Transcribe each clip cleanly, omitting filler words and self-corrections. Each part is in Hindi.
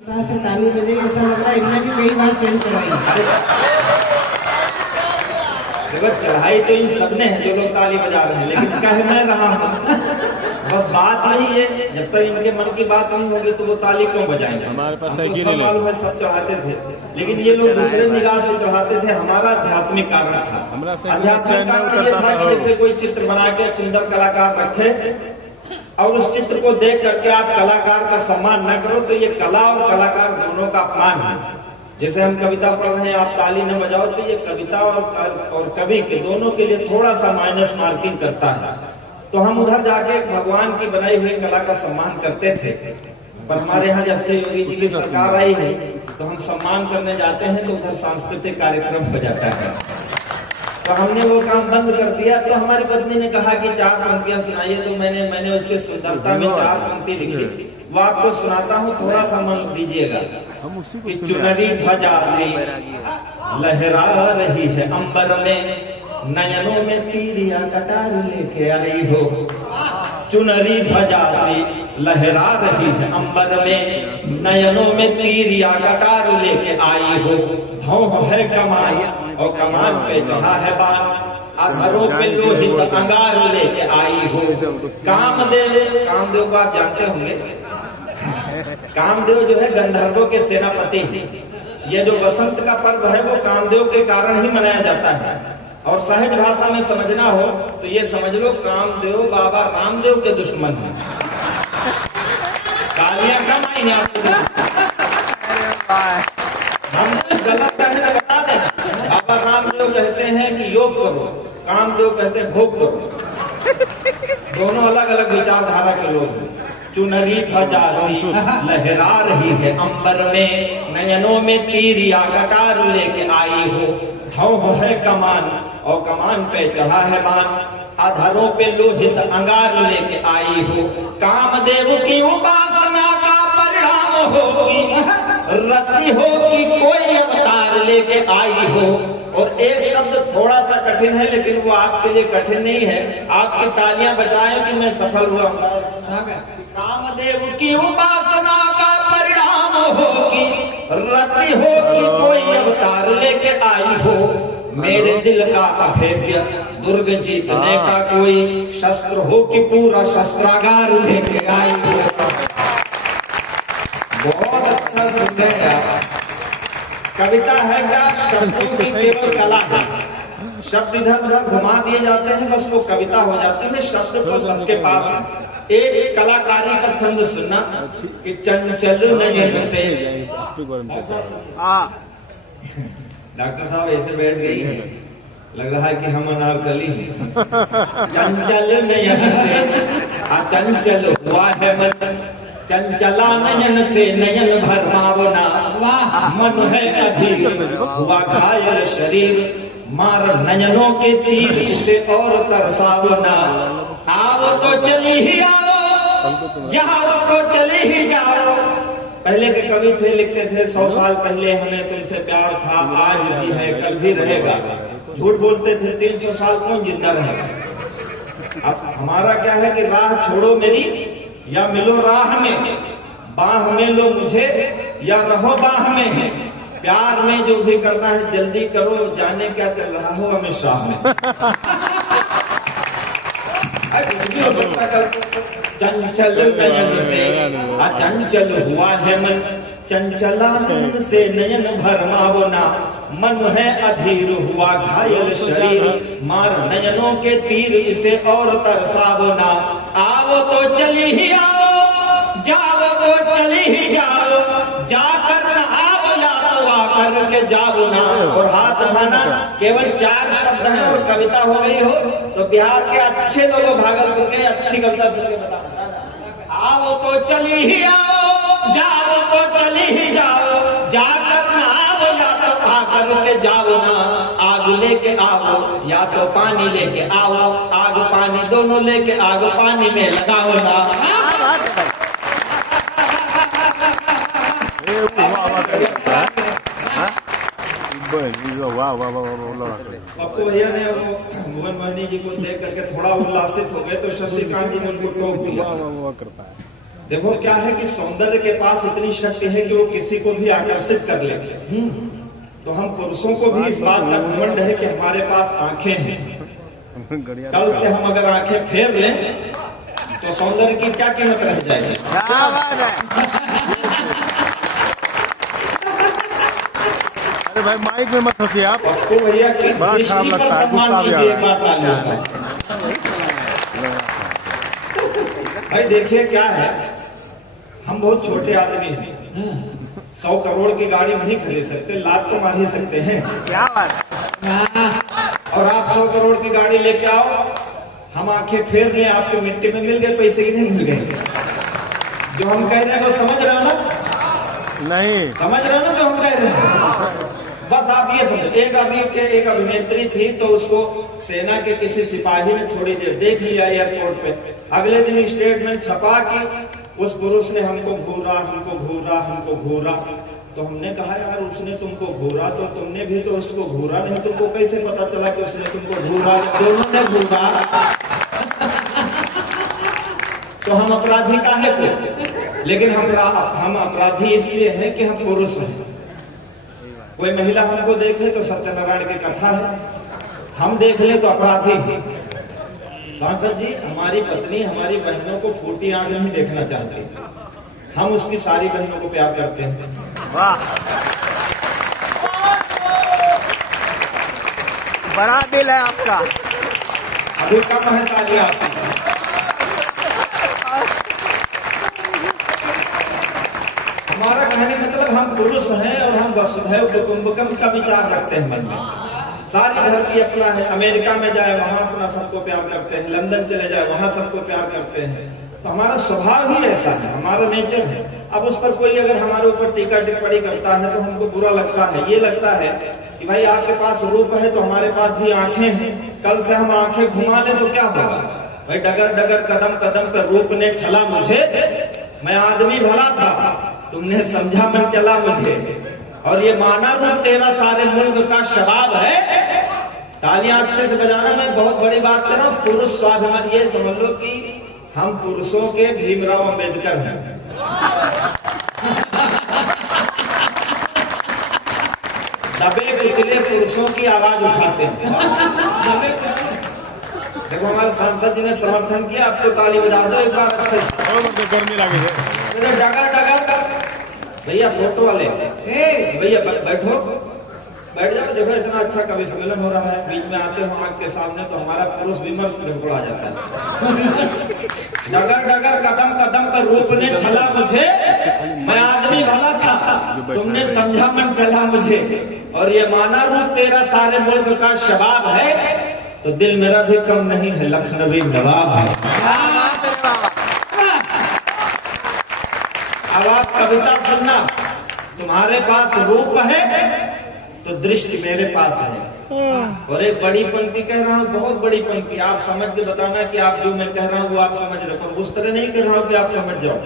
से ताली बजे ऐसा लग रहा है इनने भी कई बार चेंज करवाई। देखो चढ़ाई तो इन सबने है जो लोग ताली बजा रहे हैं, लेकिन कह मैं रहा हूँ बस बात नहीं है, जब तक इनके मन की बात नहीं होगी तो वो ताली क्यों बजाएंगे। हमारे पास हमको सब मालूम है, सब चढ़ाते थे, लेकिन ये लोग दूसरे निगाह से चढ़ाते थे। हमारा आध्यात्मिक कारण था। आध्यात्मिक कारण ये था कि जैसे कोई चित्र बना के सुंदर कलाकार रखे और उस चित्र को देख करके आप कलाकार का सम्मान न करो तो ये कला और कलाकार दोनों का अपमान है। जैसे हम कविता पढ़ रहे हैं, आप ताली न बजाओ तो ये कविता और कवि के दोनों के लिए थोड़ा सा माइनस मार्किंग करता है। तो हम उधर जाके भगवान की बनाई हुई कला का सम्मान करते थे, पर हमारे यहाँ जब से योगी जी की सरकार आई है तो हम सम्मान करने जाते हैं तो उधर सांस्कृतिक कार्यक्रम हो जाता है। तो हमने वो काम बंद कर दिया। तो हमारी पत्नी ने कहा कि 4 पंक्तियां सुनाइए, तो मैंने उसके सुंदरता में 4 पंक्ति लिखी, वो आपको सुनाता हूँ, थोड़ा सा मन दीजिएगा। कि चुनरी ध्वजा से लहरा रही है अंबर में, नयनों में तीरिया कटार लेके आई हो। चुनरी ध्वजा से लहरा रही है अंबर में, नयनों में तीरिया कटार लेके आई हो। भौं है कमान और कमान पे चढ़ा है बाण, अधरों पे लोहित अंगार लेके आई हो। कामदेव को आप जानते होंगे, कामदेव जो है गंधर्वों के सेनापति। ये जो बसंत का पर्व है वो कामदेव के कारण ही मनाया जाता है। और सहज भाषा में समझना हो तो ये समझ लो कामदेव बाबा रामदेव के दुश्मन हैं। गालियां कम आई हैं आपको, हम गलत कहने बता दें। बाबा रामदेव कहते हैं कि योग करो, कामदेव कहते हैं भोग करो। दोनों अलग अलग विचारधारा के लोग हैं। चुनरी ध्वजा सी लहरा रही है अंबर में, नयनों में तीरिया कटार लेके आई हो। भौं है कमान और कमान पे चढ़ा है बाण, अधरों पे लोहित अंगार लेके आई हो। कामदेव की उपासना का परिणाम होगी, रति होगी कोई अवतार लेके आई हो। और एक शब्द थोड़ा सा कठिन है, लेकिन वो आपके लिए कठिन नहीं है। आपकी तालियां बजाएं कि मैं सफल हुआ। कामदेव की उपासना का परिणाम होगी, रति होगी कोई अवतार लेके आई हो। मेरे दिल का अभेद्य दुर्ग जीतने का कोई शस्त्र हो कि पूरा शस्त्रागार लेके आई हो। बहुत अच्छा सुन रहे हैं। कविता है क्या? शब्दों की केवल कला है। शब्द इधर उधर घुमा दिए जाते हैं, बस वो कविता हो जाती है। शब्द तो सबके पास है। एक कलाकारी का छंद सुनना कि चंचल नयन से। डॉक्टर साहब ऐसे बैठ गई है, लग रहा है कि हम अनारकली हैं। चंचल नयन से अचंचल हुआ है मन, चंचला नयन से नयन भरमावना। मन है अधीर हुआ घायल शरीर, मार नयनों के तीर से और तरसावना। आओ तो चली ही आओ, जाओ तो चली ही जाओ। पहले के कवि थे, लिखते थे 100 साल पहले हमें तुमसे प्यार था, आज भी है कल भी रहेगा। झूठ बोलते थे, 300 साल कौन जिंदा रहेगा। अब हमारा क्या है कि राह छोड़ो मेरी या मिलो राह में, बाह में लो मुझे या रहो बाह में। प्यार में जो भी करना है जल्दी करो, जाने क्या चल रहा हो अमित शाह में। चंचल नयन से अचंचल हुआ है मन, चंचला नयन से नयन भरमावना। मन है अधीर हुआ घायल शरीर, मार नयनों के तीर इसे और तरसावना। आओ तो चली ही आओ, जाओ तो चली ही जाओ, जाकर न आओ या तो आकर के जाओ ना। और हाथ उठाना केवल 4 शब्द हैं और कविता हो गई हो। तो बिहार के अच्छे लोगों, भागलपुर के अच्छी कविता सुन के बता। आओ तो चली ही आओ, जाओ तो चली ही जाओ, जाकर न आओ या तो आकर के जाओ ना। आग लेके आओ या तो पानी लेके आओ, आग पानी दोनों लेके आग पानी में लगाओ ना। आपको भैया ने भुवन मोहिनी जी को देख करके थोड़ा उल्लासित हो गए तो शशिकांत जी ने उनको टोक दिया। देखो क्या है कि सौंदर्य के पास इतनी शक्ति है कि वो किसी को भी आकर्षित कर ले। तो हम पुरुषों को भी इस बात का घमंड है कि हमारे पास आंखें हैं। कल से हम अगर आंखें फेर लें तो सौंदर्य की क्या कीमत रह जाएगी। क्या बात है। अरे भाई माइक में मत हंसिए आप। तो भैया की बड़ा दृष्टि खराब पर लगता है, सम्मान गुस्सा भी आ कीजिए, रहा है। बात तालियों का। भाई देखिए क्या है, हम बहुत छोटे आदमी हैं, 100 करोड़ की गाड़ी नहीं खरीद सकते, लाख तो मार ही सकते हैं। क्या बात है। और आप 100 करोड़ की गाड़ी लेके आओ, हम आंखें फेर लें, आपके मिट्टी में मिल गए, पैसे कितने मिल गए। जो हम कह रहे हैं वो समझ रहे हो ना, नहीं समझ रहे हो ना जो हम कह रहे हैं। बस आप ये समझो, एक अभिनेत्री थी, तो उसको सेना के किसी सिपाही ने थोड़ी देर देख लिया एयरपोर्ट पे। अगले दिन स्टेटमेंट छपा कि उस पुरुष ने हमको घूरा, हमको घूरा, हमको घूरा। तो हमने कहा यार उसने तुमको घूरा तो तुमने भी तो उसको घूरा, नहीं तुमको कैसे पता चला कि उसने तुमको घूरा। दोनों ने घूरा तो हम अपराधी काहे थे। लेकिन हम अपराधी इसलिए हैं कि हम पुरुष हैं। कोई महिला हमको देखे तो सत्यनारायण की कथा है, हम देख ले तो अपराधी। सांसद जी, हमारी पत्नी हमारी बहनों को फूटी आंख नहीं देखना चाहती, हम उसकी सारी बहनों को प्यार करते हैं। वाह, बड़ा दिल है आपका। अभी कम है तालियां आपकी। हमारा कहने मतलब हम पुरुष हैं और हम वसुधैव कुटुंबकम का विचार रखते हैं मन में। सारी धरती अपना है, अमेरिका में जाए वहां अपना सबको प्यार करते हैं, लंदन चले जाए वहां सबको प्यार करते हैं। तो हमारा स्वभाव ही ऐसा है, हमारा नेचर है। अब उस पर कोई अगर हमारे ऊपर टीका टिप्पणी करता है तो हमको बुरा लगता है। ये लगता है कि भाई आपके पास रूप है तो हमारे पास भी आंखें हैं, कल से हम आंखें घुमा ले तो क्या होगा। भाई डगर डगर कदम कदम पर रूप ने छला मुझे, मैं आदमी भला था तुमने समझा मन चला मुझे, और ये माना रूप तेरा सारे मुल्क का शबाब है। तालियां अच्छे से बजाना। मैं बहुत बड़ी बात कर रहा हूँ, पुरुष स्वाभिमान। ये समझ लो कि हम पुरुषों के भीमराव अंबेडकर हैं। दबे कुचले पुरुषों की आवाज उठाते हैं। देखो हमारे सांसद जी ने समर्थन किया, अब तो ताली बजा दो एक बार अच्छे से। गर्मी लगी है। डगर डगर भैया फोटो वाले भैया बैठो, बैठ जाओ। देखो इतना अच्छा कवि सम्मेलन हो रहा है, बीच में आते हो आंख के सामने तो हमारा पुरुष विमर्श गड़बड़ा जाता है। डगर डगर कदम कदम पर रूप ने छला मुझे, मैं आदमी भला था तुमने समझा मन चला मुझे, और ये माना रूप तेरा सारे मुल्क का शबाब है, तो दिल मेरा भी कम नहीं है, लखनवी नवाब है। अब आप कविता सुनना, तुम्हारे पास रूप है तो दृष्टि मेरे पास है। और एक बड़ी पंक्ति कह रहा हूँ, बहुत बड़ी पंक्ति, आप समझ के बताना कि आप जो मैं कह रहा हूँ वो आप समझ रहे हो। उस तरह नहीं कह रहा हूँ कि आप समझ जाओ,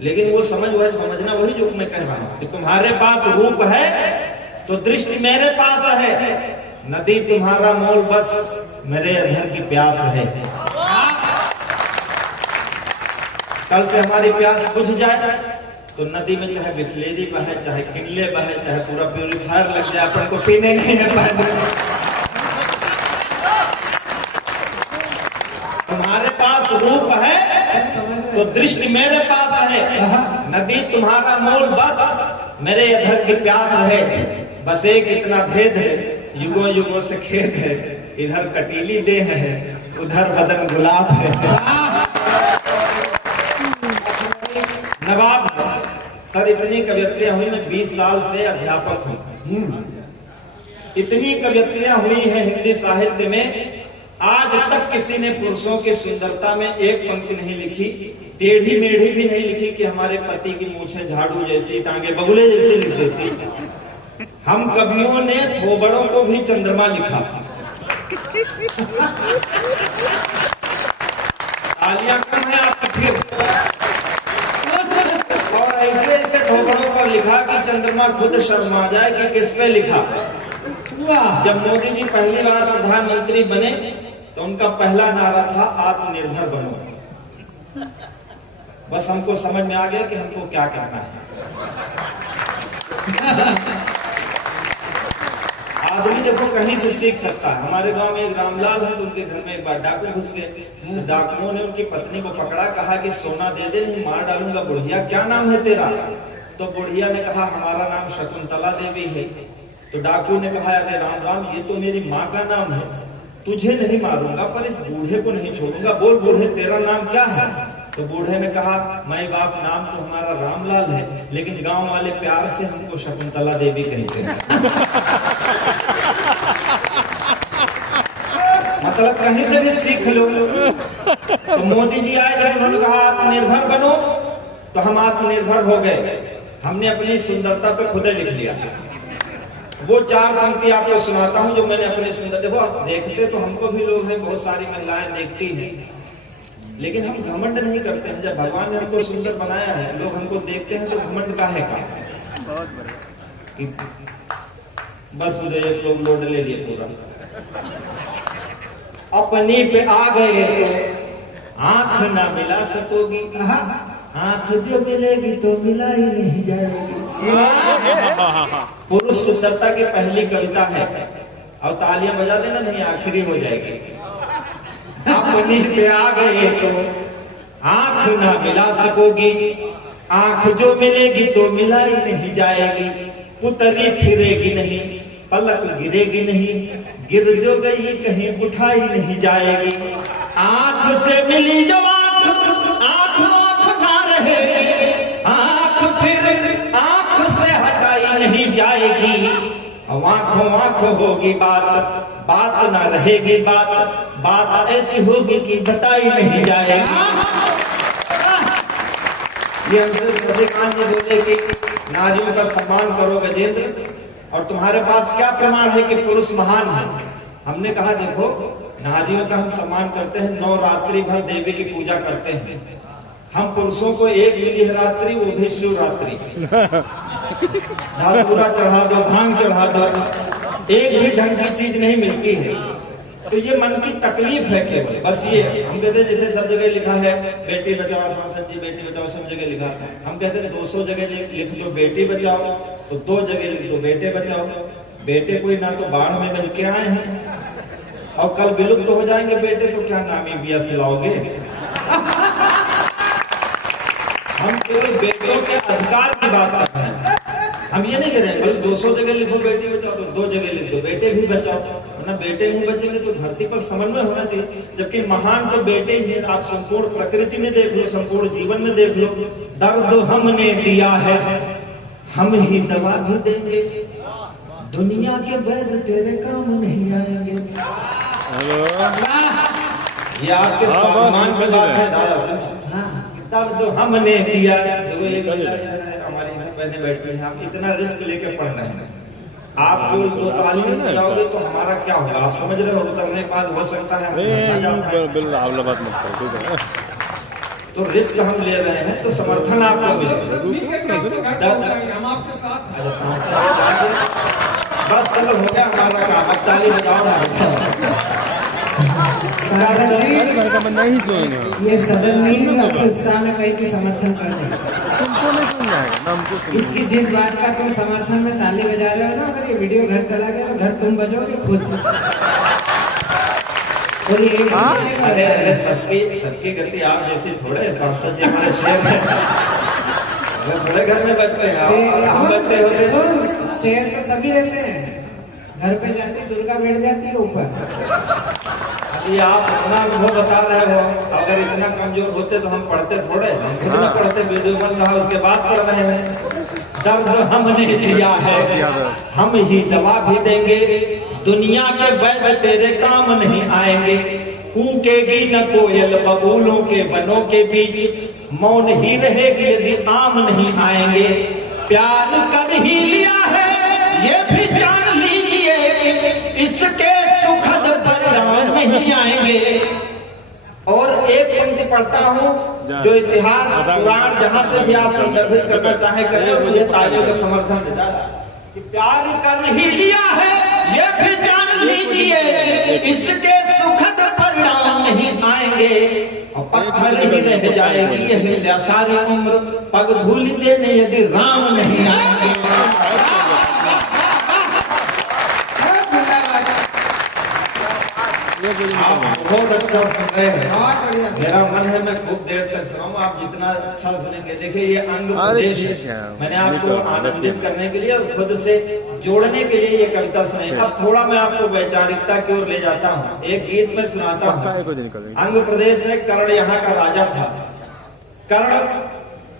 लेकिन वो समझना वही जो मैं कह रहा हूँ कि तुम्हारे पास रूप है तो दृष्टि मेरे पास है, नदी तुम्हारा मोल बस मेरे अधर की प्यास है। कल से हमारी प्यास बुझ जाए तो नदी में चाहे बिस्लेरी बहे, चाहे किनले बहे, चाहे पूरा प्यूरिफायर लग जाए, अपन को पीने नहीं है पानी। तुम्हारे पास रूप है तो दृष्टि मेरे पास है, नदी तुम्हारा मोल बस मेरे अधर की प्यास है। बस एक इतना भेद है, युगों युगों से खेद है, इधर कटीली देह है उधर बदन गुलाब है। नवाब सर, इतनी कवियत्रियां हुई, मैं 20 साल से अध्यापक हूं। इतनी कवियत्रियां हुई हैं हिंदी साहित्य में, आज तक किसी ने पुरुषों की सुंदरता में एक पंक्ति नहीं लिखी, टेढ़ी मेढ़ी भी नहीं लिखी कि हमारे पति की मूछें झाड़ू जैसी, टांगे बगुले जैसी लिख देती। हम कवियों ने थोबड़ों को भी चंद्रमा लिखा। तालियां कम है आपकी फिर। और ऐसे ऐसे थोबड़ों पर लिखा कि चंद्रमा खुद शर्मा जाए कि किस पे लिखा। जब मोदी जी पहली बार प्रधानमंत्री बने तो उनका पहला नारा था आत्मनिर्भर बनो। बस हमको समझ में आ गया कि हमको क्या करना है। आदमी देखो कहीं से सीख सकता है। हमारे गांव में एक रामलाल है, तो उनके घर में एक बार डाकू घुस गए। तो डाकुओं ने उनकी पत्नी को पकड़ा, कहा कि सोना दे दे, नहीं मार डालूंगा। बुढ़िया क्या नाम है तेरा? तो बुढ़िया ने कहा हमारा नाम शकुंतला देवी है। तो डाकू ने कहा अरे राम राम, ये तो मेरी माँ का नाम है, तुझे नहीं मारूंगा पर इस बूढ़े को नहीं छोड़ूंगा। बोल बूढ़े तेरा नाम क्या है? तो बूढ़े ने कहा माई बाप नाम तो हमारा रामलाल है, लेकिन गांव वाले प्यार से हमको शकुंतला देवी कहते हैं। मतलब कहीं से भी सीख लो। तो मोदी जी आए, जब उन्होंने कहा आत्मनिर्भर बनो, तो हम आत्मनिर्भर हो गए। हमने अपनी सुंदरता पे खुद ही लिख लिया। वो 4 पंक्ति आपको सुनाता हूं जो मैंने अपने सुंदर, देखो आप देखते तो हमको भी लोग हैं, बहुत सारी महिलाएं देखती हैं, लेकिन हम घमंड नहीं करते हैं। जब भगवान ने हमको सुंदर बनाया है, लोग हमको देखते हैं तो घमंड काहे का? बस मुझे एक लोग लोड ले लिए पूरा। अपनी पे आ गए तो आंख ना मिला सकोगी, आंख जो मिलेगी तो मिला ही नहीं जाएगी। पुरुष सुंदरता की पहली कविता है, और तालियां बजा देना, नहीं आखिरी हो जाएगी। अपनी पे आ गए तो आंख ना मिला सकोगी, आंख जो मिलेगी तो मिला ही नहीं जाएगी। पुतली फिरेगी नहीं, पलक गिरेगी नहीं, गिर जो गई कहीं उठाई नहीं जाएगी। आंख से मिली जो आंख, आंख आंख ना रहेगी, आंख फिर आंख से हटाई नहीं जाएगी। आंखों आंखों होगी बात, बात ना रहेगी बात, बात ऐसी होगी कि बताई नहीं जाएगी। ये हमसे शशिकांत जी बोले कि नारियों का सम्मान करो गजेंद्र, और तुम्हारे पास क्या प्रमाण है कि पुरुष महान है? हमने कहा देखो, नारियों का हम सम्मान करते हैं, 9 रात्रि भर देवी की पूजा करते हैं। हम पुरुषों को एक मिली है रात्रि, वो भी शिवरात्रि। धातुरा चढ़ा दो, भांग चढ़ा दो, एक भी ढंग की चीज नहीं मिलती है। तो ये मन की तकलीफ है केवल, बस ये। हम कहते हैं जैसे सब जगह लिखा है बेटी बचाओ, सांसद जी बेटी बचाओ, सब जगह लिखा है। हम कहते हैं 200 जगह लिख दो बेटी बचाओ, तो 2 जगह लिख दो बेटे बचाओ। बेटे कोई ना तो बाढ़ में बच के आए हैं, और कल विलुप्त हो जाएंगे बेटे, तो क्या नामी बिया सिलाओगे? हम केवल बेटों के अधिकार की बात कर रहे हैं। हम ये नहीं कह रहे हैं 200 जगह लिखो बेटी बचाओ, तो 2 जगह लिख दो बेटे भी बचाओ, वरना बेटे नहीं बचेंगे तो धरती पर समन्वय होना चाहिए। जबकि महान तो बेटे ही हैं। आप संपूर्ण प्रकृति में देख लो, संपूर्ण जीवन में देख लो, दर्द हमने दिया है हम ही दवा भी देंगे, दुनिया के वैद्य तेरे काम नहीं आएंगे। ये आपके सम्मान की बात है दादा। दर्द हमने दिया, हमारी बहने बैठी हैं, आप इतना रिस्क लेके पढ़ रहे हैं, आप केवल 2 ताली नहीं बजाओगे तो हमारा क्या होगा? आप समझ रहे हो? उतरने के बाद हो सकता है तो रिस्क हम ले रहे हैं, तो समर्थन आपको मिलेगा। हम आपके साथ बस चलो हो गया हमारा काम, अब ताली बजाओ ना। नहीं सुनेंगे ये सदन नहीं, आपको उत्साह में कहीं की समर्थन कर रहे तुमको नहीं सुन जाएगा ना, हमको इसकी जिस बात का तुम समर्थन में ताली बजा रहे हो ना, अगर ये वीडियो घर चला गया तो घर तुम बजोगे खुद। और ये अरे सबकी गति आप जैसी थोड़े, सांसद जी हमारे शेर है, वो थोड़े घर में बैठते हैं, हम बैठते होते। शेर तो सभी रहते हैं, घर पे जाती दुर्गा बैठ जाती है ऊपर। अभी आप अपना अनुभव बता रहे हो, अगर इतना कमजोर होते तो हम पढ़ते थोड़े, हम खुद न पढ़ते, वीडियो बन रहा उसके बाद पढ़ रहे हैं। दर्द हमने दिया है हम ही दवा भी देंगे, दुनिया के वैद्य तेरे काम नहीं आएंगे। कूकेगी न कोयल बबूलों के बनों के बीच, मौन ही रहेगी यदि आम नहीं आएंगे। प्यार कर ही लिया है ये भी जान लीजिए, इसके सुखद परिणाम नहीं आएंगे। और एक पंक्ति पढ़ता हूँ जो इतिहास पुराण जहां से भी आप संदर्भित करना चाहे करें, और मुझे तालियों का समर्थन देता कि प्यार कर ही लिया है ये भी जान लीजिए, इसके सुखद परिणाम नहीं आएंगे। जाएंगे और पत्थर ही रह जाएगी यह लीला सारी उम्र, पग धूल देने यदि राम नहीं आएंगे। आप बहुत अच्छा सुन रहे हैं, मेरा मन है मैं खूब देर तक सुनाऊं, आप जितना अच्छा सुनेंगे। देखिए ये अंग प्रदेश है, मैंने आपको आनंदित करने के लिए और खुद से जोड़ने के लिए ये कविता सुनाई। अब थोड़ा मैं आपको वैचारिकता की ओर ले जाता हूँ, एक गीत में सुनाता हूँ। अंग प्रदेश है, कर्ण यहाँ का राजा था। कर्ण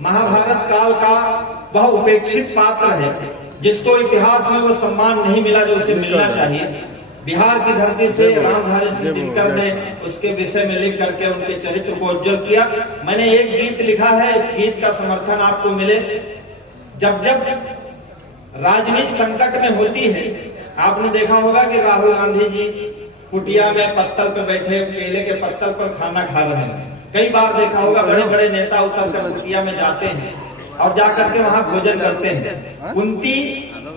महाभारत काल का वह उपेक्षित पात्र है जिसको इतिहास में वो सम्मान नहीं मिला जो उसे मिलना चाहिए। बिहार की धरती से रामधारी सिंह दिनकर ने उसके विषय में लिख करके उनके चरित्र को उज्जवल किया। मैंने एक गीत लिखा है, इस गीत का समर्थन आपको मिले। जब जब राजनीति संकट में होती है, आपने देखा होगा कि राहुल गांधी जी कुटिया में पत्तल पर बैठे, केले के पत्तल पर खाना खा रहे हैं। कई बार देखा होगा बड़े बड़े नेता उतर कर कुटिया में जाते हैं और जाकर के वहां भोजन करते हैं। कुंती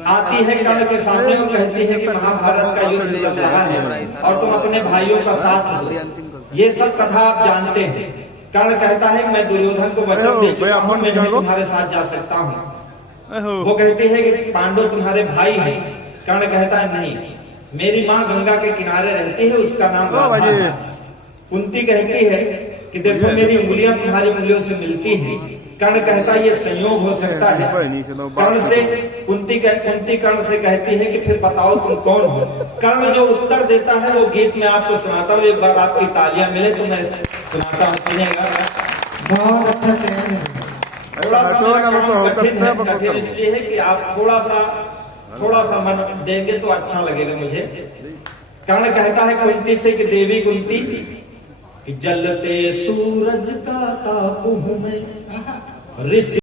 आती है कर्ण के सामने और कहती है कि महाभारत का युद्ध चल रहा है और तुम अपने भाइयों का साथ दो। ये सब कथा आप जानते हैं। कर्ण कहता है मैं दुर्योधन को वचन दे चुका हूं, मैं नहीं तुम्हारे साथ जा सकता हूँ। वो कहती है कि पांडव तुम्हारे भाई है। कर्ण कहता है नहीं, मेरी माँ गंगा के किनारे रहती है, उसका नाम राधा है। कुंती कहती है कि देखो मेरी उंगलियां तुम्हारी उंगलियों से मिलती हैं। कर्ण कहता है ये संयोग हो सकता है। कर्ण से कुंती कर्ण से कहती है कि फिर बताओ तुम कौन हो। कर्ण जो उत्तर देता है वो गीत मैं आपको सुनाता हूँ। एक बार आपकी तालियां मिले तो मैं सुनाता हूँ, सुनिएगा। बहुत अच्छा चयन है। थोड़ा सा कठिन इसलिए है कि आप थोड़ा सा मन देंगे तो अच्छा लगेगा मुझे। कर्ण कहता है कुंती से कि देवी कुंती, कि जलते सूरज का ताप हूं मैं, ऋषि